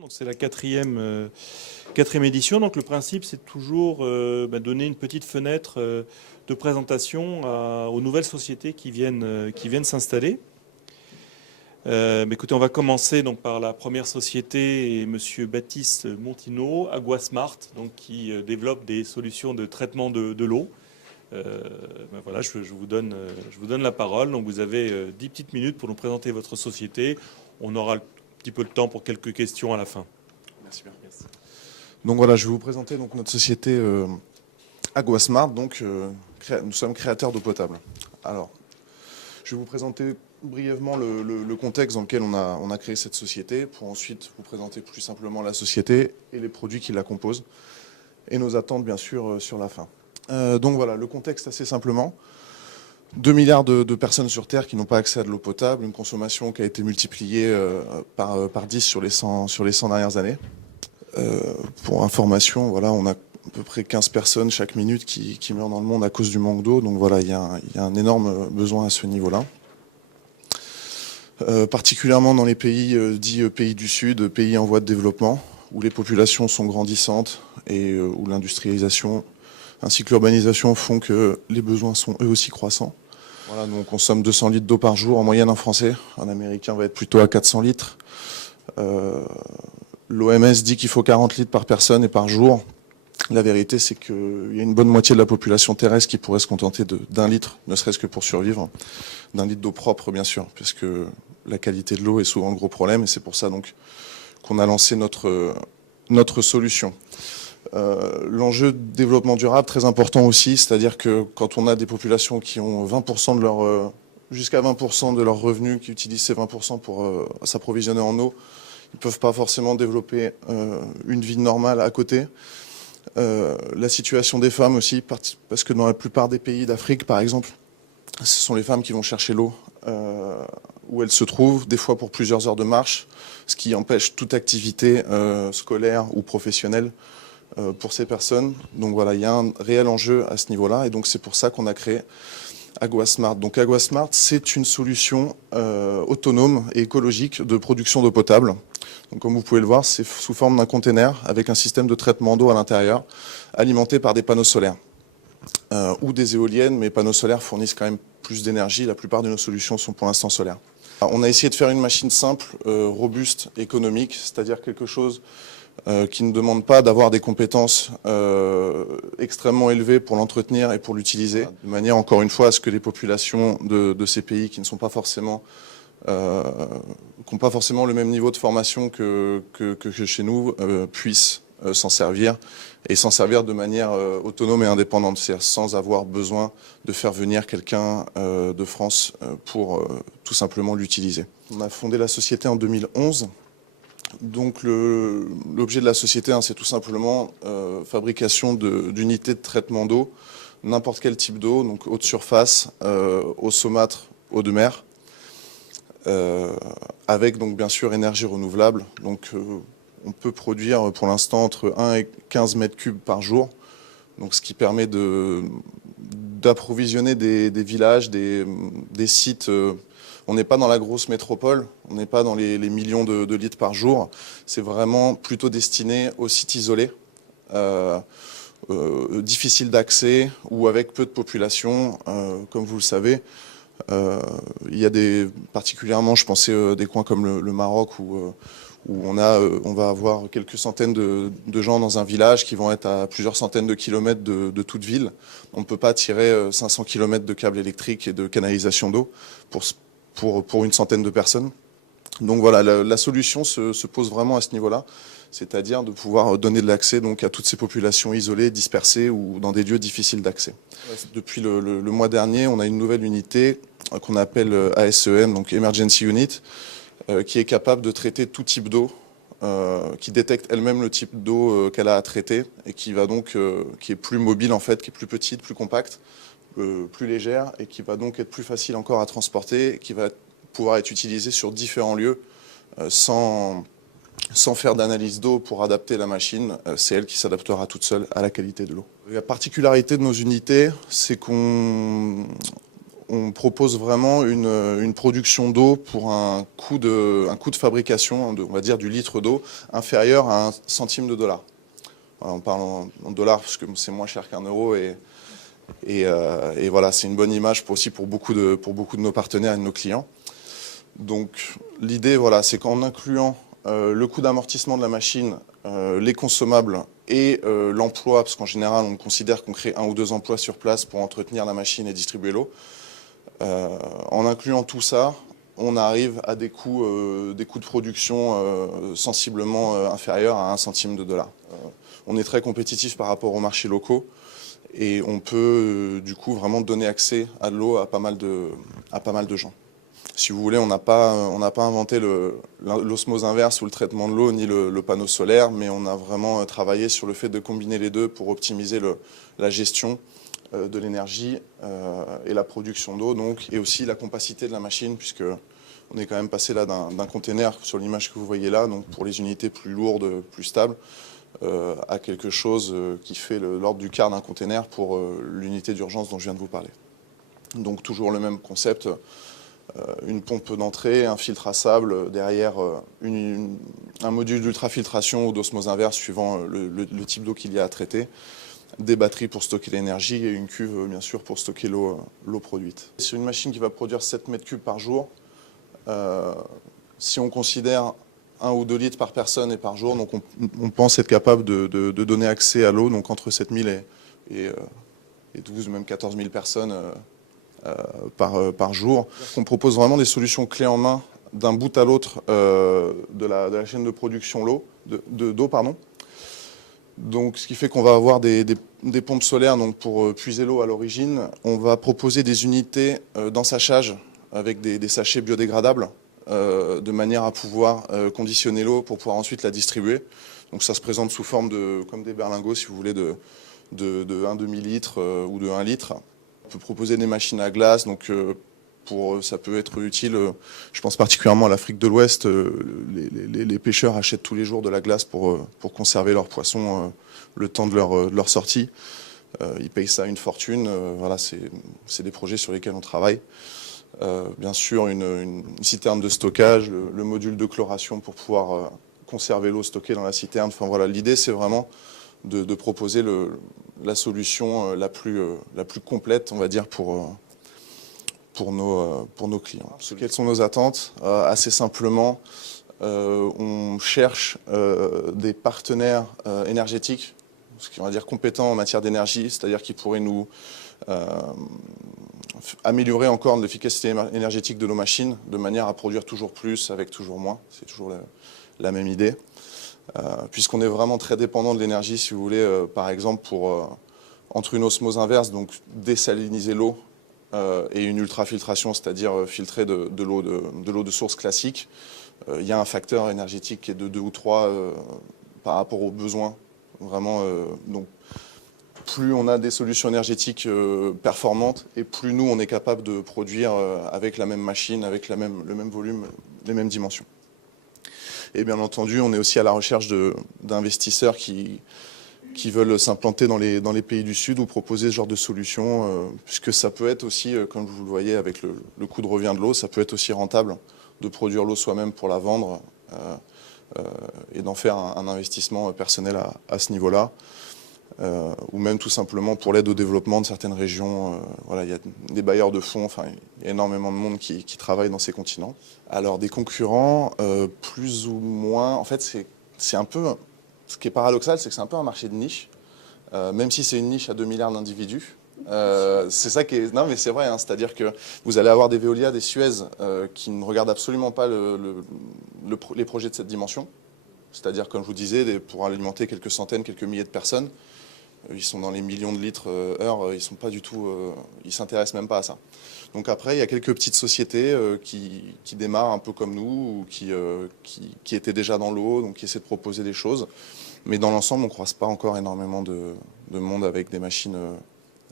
Donc c'est la quatrième édition. Donc le principe, c'est toujours donner une petite fenêtre de présentation aux nouvelles sociétés qui viennent s'installer. Écoutez, on va commencer donc par la première société, et Monsieur Baptiste Montineau, Aguasmart, donc qui développe des solutions de traitement de l'eau. Voilà, je vous donne la parole. Donc vous avez 10 petites minutes pour nous présenter votre société. On aura un petit peu de temps pour quelques questions à la fin. Merci bien. Donc voilà, je vais vous présenter donc notre société Aguasmart. Donc nous sommes créateurs d'eau potable. Alors, je vais vous présenter brièvement le contexte dans lequel on a créé cette société, pour ensuite vous présenter plus simplement la société et les produits qui la composent, et nos attentes bien sûr sur la fin. Donc voilà, le contexte assez simplement. 2 milliards de personnes sur Terre qui n'ont pas accès à de l'eau potable, une consommation qui a été multipliée par 10 sur les 100 dernières années. Pour information, voilà, on a à peu près 15 personnes chaque minute qui meurent dans le monde à cause du manque d'eau. Donc voilà, il y a un énorme besoin à ce niveau-là. Particulièrement dans les pays dits pays du Sud, pays en voie de développement, où les populations sont grandissantes et où l'industrialisation ainsi que l'urbanisation font que les besoins sont eux aussi croissants. Voilà, nous on consomme 200 litres d'eau par jour en moyenne en Français. Un Américain va être plutôt à 400 litres. L'OMS dit qu'il faut 40 litres par personne et par jour. La vérité, c'est qu'il y a une bonne moitié de la population terrestre qui pourrait se contenter d'un litre, ne serait-ce que pour survivre. D'un litre d'eau propre, bien sûr, puisque la qualité de l'eau est souvent le gros problème, et c'est pour ça donc qu'on a lancé notre solution. L'enjeu de développement durable, très important aussi, c'est-à-dire que quand on a des populations qui ont 20% de leur, jusqu'à 20% de leurs revenus, qui utilisent ces 20% pour s'approvisionner en eau, ils ne peuvent pas forcément développer une vie normale à côté. La situation des femmes aussi, parce que dans la plupart des pays d'Afrique, par exemple, ce sont les femmes qui vont chercher l'eau où elles se trouvent, des fois pour plusieurs heures de marche, ce qui empêche toute activité scolaire ou professionnelle pour ces personnes. Donc voilà, il y a un réel enjeu à ce niveau-là, et donc c'est pour ça qu'on a créé Aguasmart. Donc Aguasmart, c'est une solution autonome et écologique de production d'eau potable. Donc comme vous pouvez le voir, c'est sous forme d'un container avec un système de traitement d'eau à l'intérieur, alimenté par des panneaux solaires ou des éoliennes, mais les panneaux solaires fournissent quand même plus d'énergie. La plupart de nos solutions sont pour l'instant solaires. Alors, on a essayé de faire une machine simple, robuste, économique, c'est-à-dire quelque chose qui ne demande pas d'avoir des compétences extrêmement élevées pour l'entretenir et pour l'utiliser, de manière encore une fois à ce que les populations de ces pays qui ne sont pas forcément qui n'ont pas forcément le même niveau de formation que chez nous puissent s'en servir, et s'en servir de manière autonome et indépendante, c'est-à-dire sans avoir besoin de faire venir quelqu'un de France pour tout simplement l'utiliser. On a fondé la société en 2011. Donc l'objet de la société, c'est tout simplement fabrication d'unités de traitement d'eau, n'importe quel type d'eau, donc eau de surface, eau saumâtre, eau de mer, avec donc bien sûr énergie renouvelable. Donc on peut produire pour l'instant entre 1 et 15 mètres cubes par jour, donc ce qui permet d'approvisionner des villages, des sites. On n'est pas dans la grosse métropole, on n'est pas dans les millions de litres par jour. C'est vraiment plutôt destiné aux sites isolés, difficiles d'accès ou avec peu de population. Comme vous le savez, il y a particulièrement, je pensais des coins comme le Maroc où on va avoir quelques centaines de gens dans un village qui vont être à plusieurs centaines de kilomètres de toute ville. On ne peut pas tirer 500 kilomètres de câbles électriques et de canalisation d'eau pour une centaine de personnes. Donc voilà, la solution se pose vraiment à ce niveau-là, c'est-à-dire de pouvoir donner de l'accès donc à toutes ces populations isolées, dispersées ou dans des lieux difficiles d'accès. Depuis le mois dernier, on a une nouvelle unité qu'on appelle ASEM, donc Emergency Unit, qui est capable de traiter tout type d'eau, qui détecte elle-même le type d'eau qu'elle a à traiter, et qui est plus mobile en fait, qui est plus petite, plus compacte, plus légère, et qui va donc être plus facile encore à transporter, qui va pouvoir être utilisée sur différents lieux sans faire d'analyse d'eau pour adapter la machine. C'est elle qui s'adaptera toute seule à la qualité de l'eau. La particularité de nos unités, c'est qu'on on propose vraiment une production d'eau pour un coût de fabrication, on va dire du litre d'eau, inférieur à 1 centime de dollar. Voilà, on parle en dollars parce que c'est moins cher qu'un euro et voilà, c'est une bonne image aussi pour beaucoup de nos partenaires et de nos clients. Donc l'idée, voilà, c'est qu'en incluant le coût d'amortissement de la machine, les consommables et l'emploi, parce qu'en général on considère qu'on crée 1 ou 2 emplois sur place pour entretenir la machine et distribuer l'eau. En incluant tout ça, on arrive à des coûts de production sensiblement inférieurs à 1 centime de dollar. On est très compétitif par rapport aux marchés locaux et on peut du coup vraiment donner accès à l'eau à pas mal de gens. Si vous voulez, on n'a pas inventé l'osmose inverse ou le traitement de l'eau ni le panneau solaire, mais on a vraiment travaillé sur le fait de combiner les deux pour optimiser la gestion de l'énergie et la production d'eau, donc, et aussi la compacité de la machine, puisque on est quand même passé là d'un container sur l'image que vous voyez là, donc pour les unités plus lourdes, plus stables, à quelque chose qui fait l'ordre du quart d'un container pour l'unité d'urgence dont je viens de vous parler. Donc toujours le même concept. Une pompe d'entrée, un filtre à sable, derrière un module d'ultrafiltration ou d'osmose inverse suivant le type d'eau qu'il y a à traiter, des batteries pour stocker l'énergie et une cuve bien sûr pour stocker l'eau produite. C'est une machine qui va produire 7 mètres cubes par jour. Si on considère 1 ou 2 litres par personne et par jour, donc on pense être capable de donner accès à l'eau donc entre 7000 et 12, même 14 000 personnes par jour. On propose vraiment des solutions clés en main d'un bout à l'autre de la chaîne de production d'eau. Donc, ce qui fait qu'on va avoir des pompes solaires donc pour puiser l'eau à l'origine. On va proposer des unités d'ensachage avec des sachets biodégradables de manière à pouvoir conditionner l'eau pour pouvoir ensuite la distribuer. Donc ça se présente sous forme comme des berlingots, si vous voulez, de 1 demi-litre ou de 1 litre. On peut proposer des machines à glace, donc ça peut être utile, je pense particulièrement à l'Afrique de l'Ouest. Les pêcheurs achètent tous les jours de la glace pour conserver leurs poissons le temps de leur sortie. Ils payent ça une fortune. Voilà, c'est des projets sur lesquels on travaille. Bien sûr, une citerne de stockage, le module de chloration pour pouvoir conserver l'eau stockée dans la citerne. Enfin voilà, l'idée c'est vraiment de proposer la solution la plus complète, on va dire, pour nos clients. Quelles sont nos attentes? Assez simplement, on cherche des partenaires énergétiques, ce qui on va dire compétents en matière d'énergie, c'est-à-dire qui pourraient nous améliorer encore l'efficacité énergétique de nos machines, de manière à produire toujours plus avec toujours moins. C'est toujours la même idée. Puisqu'on est vraiment très dépendant de l'énergie, si vous voulez, par exemple, entre une osmose inverse, donc désaliniser l'eau, et une ultrafiltration, c'est-à-dire filtrer de l'eau de source classique, il y a un facteur énergétique qui est de 2 ou 3 par rapport aux besoins. Vraiment, donc, plus on a des solutions énergétiques performantes et plus nous, on est capable de produire avec la même machine, avec le même volume, les mêmes dimensions. Et bien entendu, on est aussi à la recherche d'investisseurs qui veulent s'implanter dans les pays du Sud ou proposer ce genre de solution, puisque ça peut être aussi, comme vous le voyez avec le coût de revient de l'eau, ça peut être aussi rentable de produire l'eau soi-même pour la vendre et d'en faire un investissement personnel à ce niveau-là. Ou même tout simplement pour l'aide au développement de certaines régions. Voilà, il y a des bailleurs de fonds, enfin, il y a énormément de monde qui travaille dans ces continents. Alors des concurrents, plus ou moins, en fait c'est un peu, ce qui est paradoxal, c'est que c'est un peu un marché de niche, même si c'est une niche à 2 milliards d'individus. C'est ça qui est... Non mais c'est vrai, hein, c'est-à-dire que vous allez avoir des Veolia, des Suez qui ne regardent absolument pas les projets de cette dimension. C'est-à-dire, comme je vous disais, pour alimenter quelques centaines, quelques milliers de personnes, ils sont dans les millions de litres heure, ils sont pas du tout, ils s'intéressent même pas à ça. Donc après, il y a quelques petites sociétés qui démarrent un peu comme nous, ou qui étaient déjà dans l'eau, donc qui essaient de proposer des choses. Mais dans l'ensemble, on ne croise pas encore énormément de monde avec des machines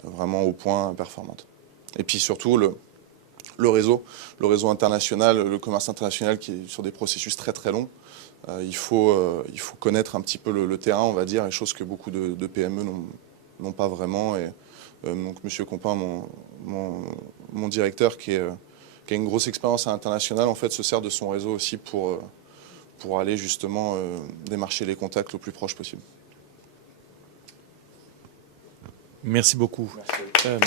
vraiment au point, performantes. Et puis surtout, le réseau international, le commerce international qui est sur des processus très très longs. Il faut connaître un petit peu le terrain, on va dire, et chose que beaucoup de PME n'ont pas vraiment. Et Donc Monsieur Compin, mon directeur, qui a une grosse expérience à l'international, en fait, se sert de son réseau aussi pour aller justement démarcher les contacts le plus proche possible. Merci beaucoup. Merci.